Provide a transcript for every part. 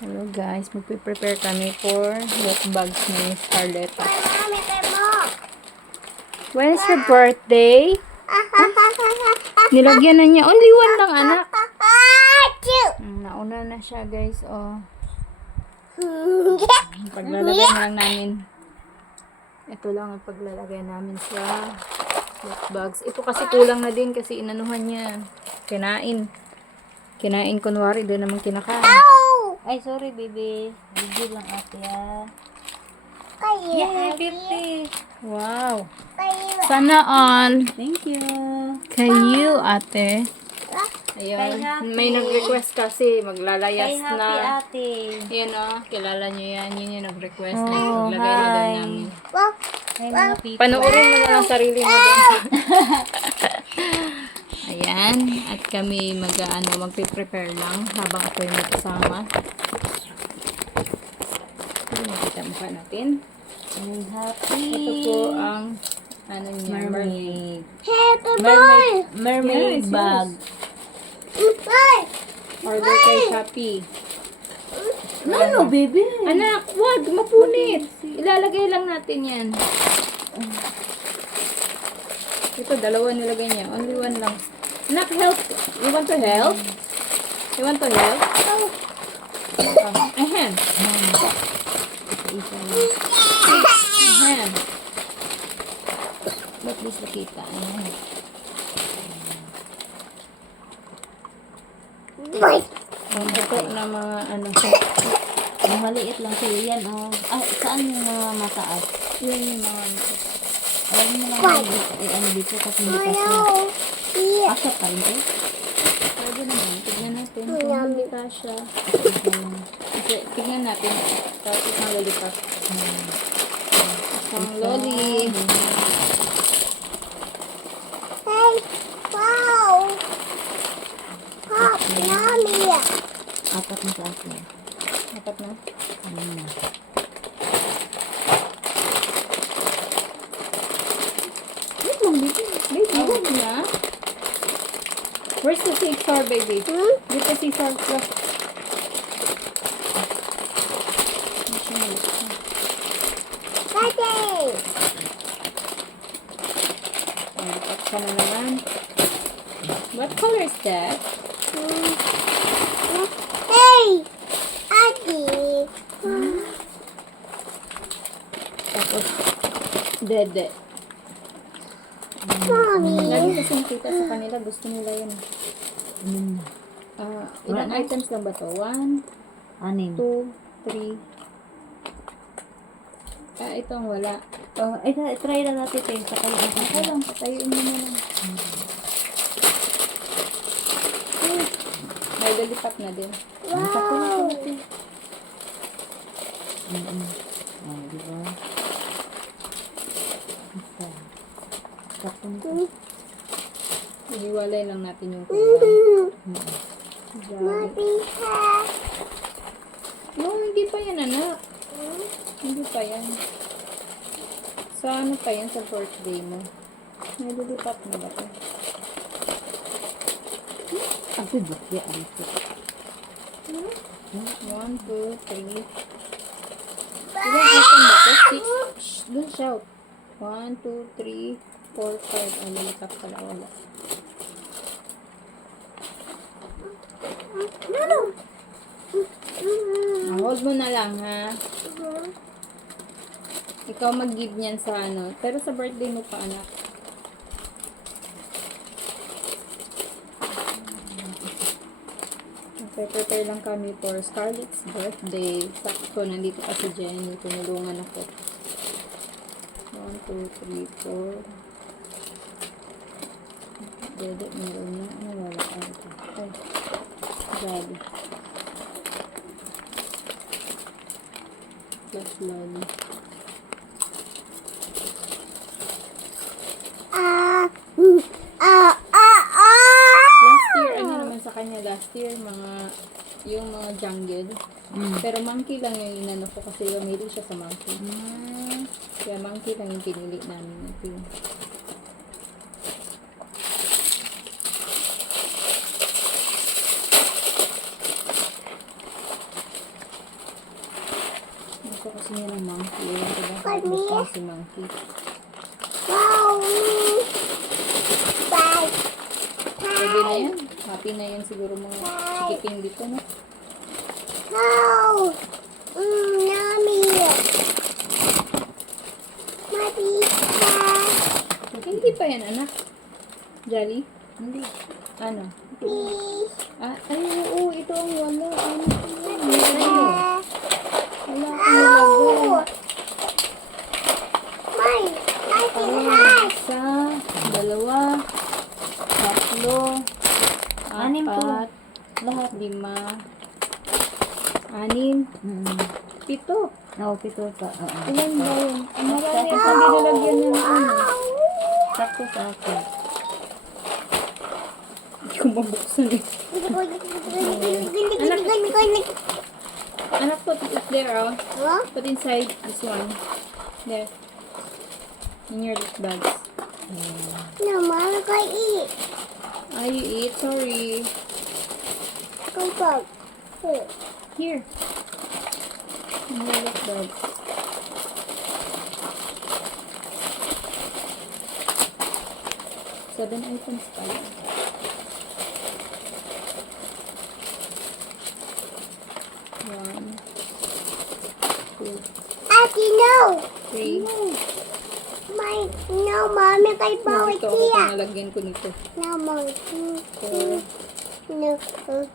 Hello guys, magpe-prepare kami for hot bags ni Scarlett. When's her birthday? Nilagyan na niya. Only one lang, anak. Nauna na siya guys, oh. Paglalagay na lang namin. Ito lang ang paglalagay namin sa hot bags. Ito kasi kulang na din kasi inanuhan niya. Kinain kunwari, doon naman kinakain. Ay, sorry, baby. Video lang ate, ah. Yay, 50. Wow. Sana all. Thank you. Kayo, ate. Kay Ayun. Happy. May nag-request kasi Kay maglalayas happy, na. ate. Yan o, kilala nyo yan. Yun yung nag-request na Oh, maglagay na daw hi. namin. Ay, mga people. Panoorin mo na lang sarili mo din. Ayan. At kami magpe-prepare lang habang ako'y magkasama. Hindi makita mukha natin. Ay, happy. Ito po ang niya, Mermaid. Mermaid Mermaid Yes, bag. Order kay Shopee. No, baby. Anak, wag mapunit. Ilalagay lang natin yan. Ito, dalawa nilagay niya. Only one lang. Anak, help. You want to help? You want to help? Ahem. Ahem. Ba't di nakita? Ito na mga ano. Ang maliit lang sa'yo yan, oh. Ah, saan yung mga mataas? Yun yung mga ano. Alam mo lang, ano dito kasi hindi kasi. Asa pa rin, eh? Pwede naman. Tignan natin kung hindi pa siya. Kasi, tignan natin. Tapos isang lollipop. Isang lolly. Apat na sa akin. Dapat na. Wait lang, baby. Baby, wag na. Where's the scissor, baby? Get the scissor. Look. Dapat ka na naman. What color is that? Tapos, dede. Lagi kasi nakita sa kanila, gusto nila yun. Ilang items lang ba to? 1, Anim. 2, 3. Ito ang wala. Oh, ay, try na natin ito. Sakay na Okay lang, patayuin mo na lang. May lalipat na din. Oh, di ba? Sakto nito. Ihiwalay lang natin yung kulang. No, hindi pa yan, anak. Hindi pa yan. Sa ano pa yan, sa birthday mo. May lilipat na ba ito? Ako bukya ang ito. 1, 2, 3. Ilang item ba ito? 6. Shh, don't shout. 1, 2, 3, 4, 5. Ang lilipat pala, wala. Hold mo na lang, ha? Ikaw mag-give niyan sa ano. Pero sa birthday mo pa, anak. Prepare lang kami for Scarlett's birthday. Sakto, nandito pa si Jenny. Tinulungan ako. 1, 2, 3, 4. Dede, meron na. Ano, wala ka ito. Ay, grabe. Plus lolly. Last year, ano naman sa kanya last year, yung mga jungle. Pero monkey lang yung inano ko kasi lumili siya sa monkey. Kaya monkey lang yung pinili namin. Ito yun. Gusto kasi niya ng monkey. Ewan ko bakit gusto niya si monkey. Wow. Bye. Pwede na yan. Happy na yan siguro mga chikiting dito, no? Wow. Yummy. Mabisa. Hindi pa yan, anak. Jolly? Hindi. Ano? Fish. Ay, oo. Ito ang wala. Ano yan? Wala akong nilagay. May. I can Ayan, hide. isa, dalawa, tatlo, Anim po. apat, lahat, 5, 6, 7. Oo, pito pa. Oo. Ilan ba yun? Ang marami ang nilagyan niya ng ano. Sakto sa akin. Hindi ko mabuksan eh. Anak, put it there, oh. What? Put inside this one. There. In your bags. No, Mom, I eat. You eat? Sorry. Go back. Here. Here. In your bags. Seven items pala. 1, 2, Ate, no. 3. No, Mommy, kay bawal Ito ako siya. kung nalagyan ko nito. No, Mommy. 4, No. 5,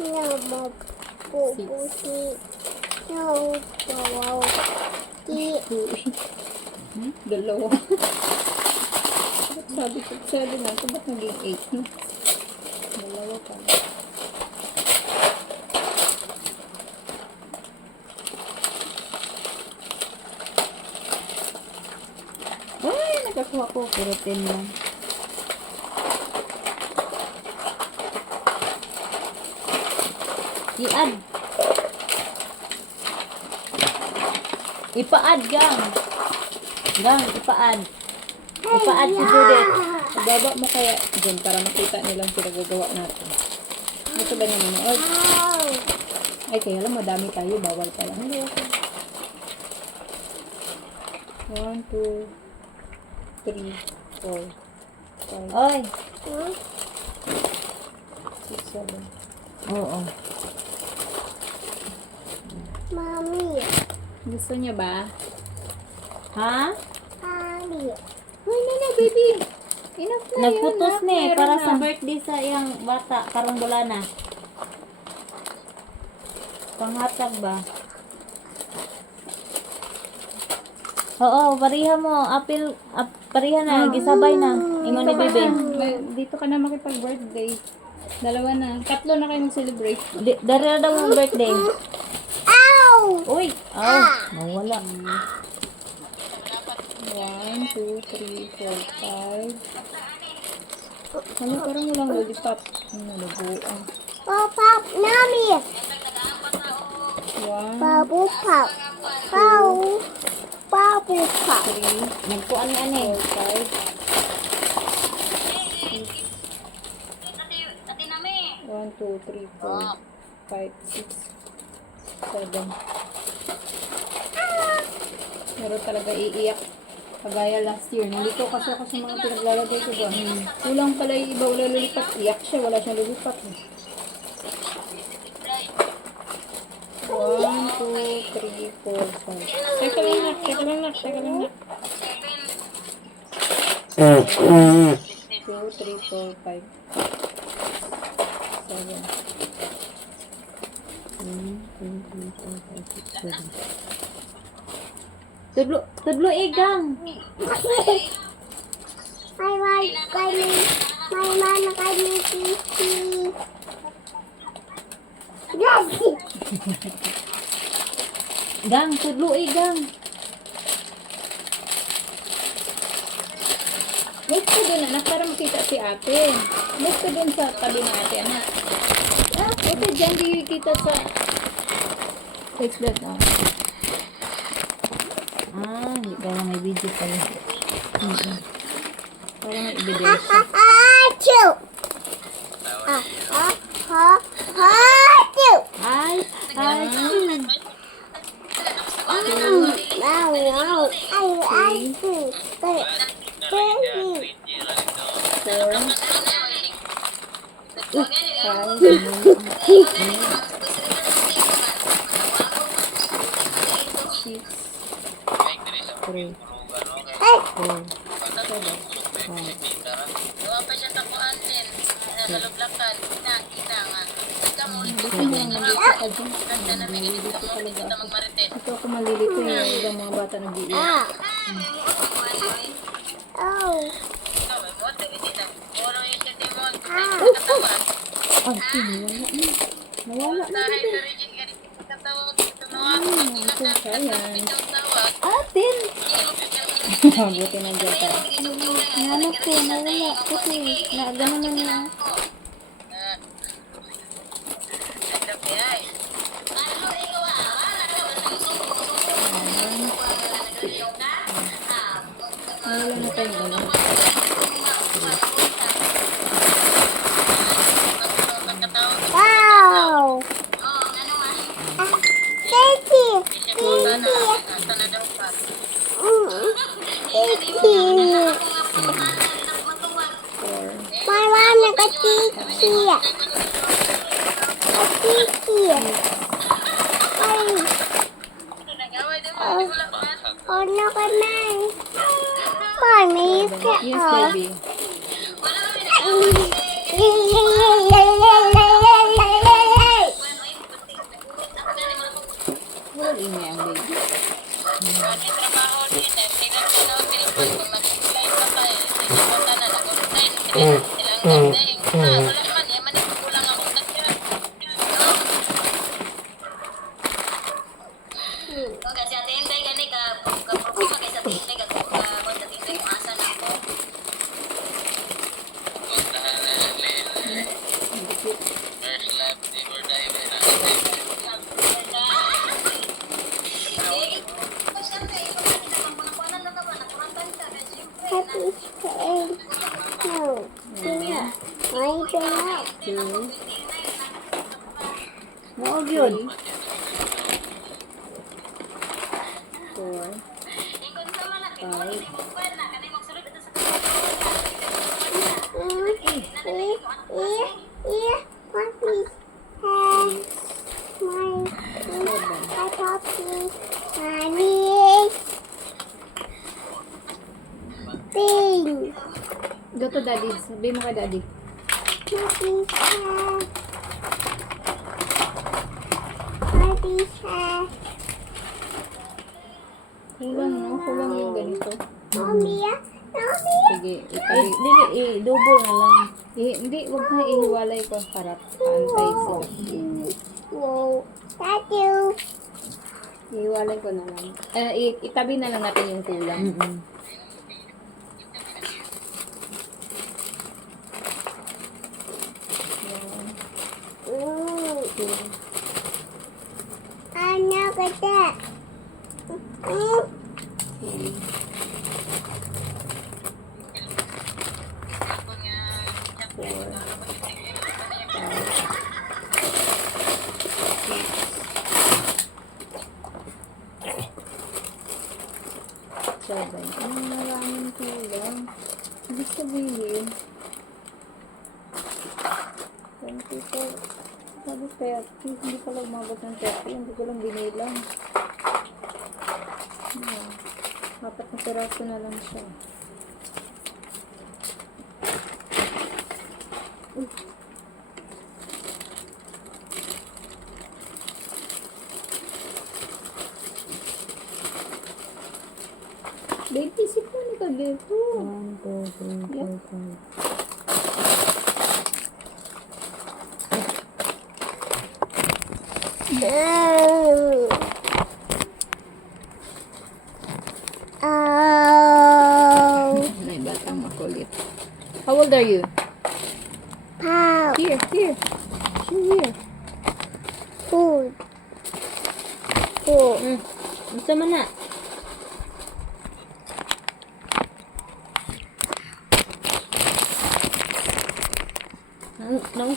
No, Mom. Pupusi. No, wow. 2, dalawa. Ba't sabi ko, 7 na ito, ba't naging 8 na? Dalawa pa. Ay, nakakuha ko. Pero 10 lang. I-add. Ipa-add, gang. Gang, ipa-add. Ipa-add si Judith. Baba mo kaya dyan para makita nilang pinagagawa natin. Gusto ba niya manood? Wow. Ay, kaya lang madami tayo. Bawal pala. Hindi, okay. 1, 2, 3, 4, 5, Oy. 6, 7. Oo. Mommy. Gusto niya ba? Ha? Mommy. Uy, na, baby. Enough na Nagputos yun. ni Meron para na. sa birthday sa iyang bata. Karong bulana. Panghatag ba? Oo, pariha mo. Pariha na. Gisabay na. Ingon ni Bebe. Dito ka na makipag-birthday. 2 na. 3 na kayo mag-celebrate. Dari na daw yung birthday. Ow! Uy! Aw! Nawala. 1, 2, 3, 4, 5. Ano, parang walang lollipop. Ano, nabuang. Pop, Mommy. 1, Bubble pop. Bubble pop. 3, Nagkuan ni ane. 4, 5, 1, 2, 3, 4, 5, 6, 7. Meron talaga iiyak. Kagaya last year. Nandito kasi ako sa mga pinaglalagay ko doon. Kulang pala yung iba. Wala lulipat. Iyak siya. Wala siyang lulipat. 1, 2, 3, 4, 5. Teka lang nak. 2, 3, 4, 5, 7. Tudlo igang. My mama got me TV. Yes. Gang, tudlo igang. Wait ka dun anak para makita si ate. Wait ka dun sa tabi ng ate anak. Okay, dyan di kita sa... Fix that now. Hindi ka lang may video pala. Para may ebidensya. Achoo. Achoo. Ay! Ay! Three. Hey. Four. Gawa pa siya sa kuan din. Sa lublakan. Ina nga. Buti mo lang nandito ka dyan. Ganda na bigyan dito mo. Dito magmarites. Ito ako malilito eh. Ibang mga bata nag-iiyak. Ah. Oh. Ikaw, may mo. Dito na. Puro yung siya Timon. Ah. Katawan. Ay, nawala na. Nawala na. Dahil sa rigid ka rin. Katawag. Tumawag. Ito siya yan. Itong tawag. Atin! Buti nandiyan ka. Nanak ko, nawala. Kasi, naagano na niya. Nawala na tayong ano. Wow. Thank you. Thank you. Mama nakatiki. Nakatiki. Ay. Oh, no ka na. Mommy, you can Yes, baby. Wala ingay ang baby. Kasi ate Inday gani ka problema kay sa Inday ka sa Inday kung asa na ako. Happy end. No. Yeah. Why don't know? Two. Mao yun. 4. 5. Go to daddy. Sabi mo kay daddy. Kulang, no? Kulang yung ganito. Sige, itabi. Double na lang. Hindi, wag na ihiwalay ko para paantay sila. Wow. Thank you. Ihiwalay ko na lang. Itabi na lang natin yung kulang. Ooh. 2. Ano ka that? 3. 4. 7. Ang maraming kulang. Ibig sabihin, 24. Sabi 30. Hindi pala umabot ng 30. Hindi ko lang binilang. Apat na piraso na lang siya. Baby, isip mo na ka dito. 1, 2, 3, 4, 5. Oh. May batang makulit. How old are you? Pow. Here. Here. Food. Food. Gusto mo na? Nang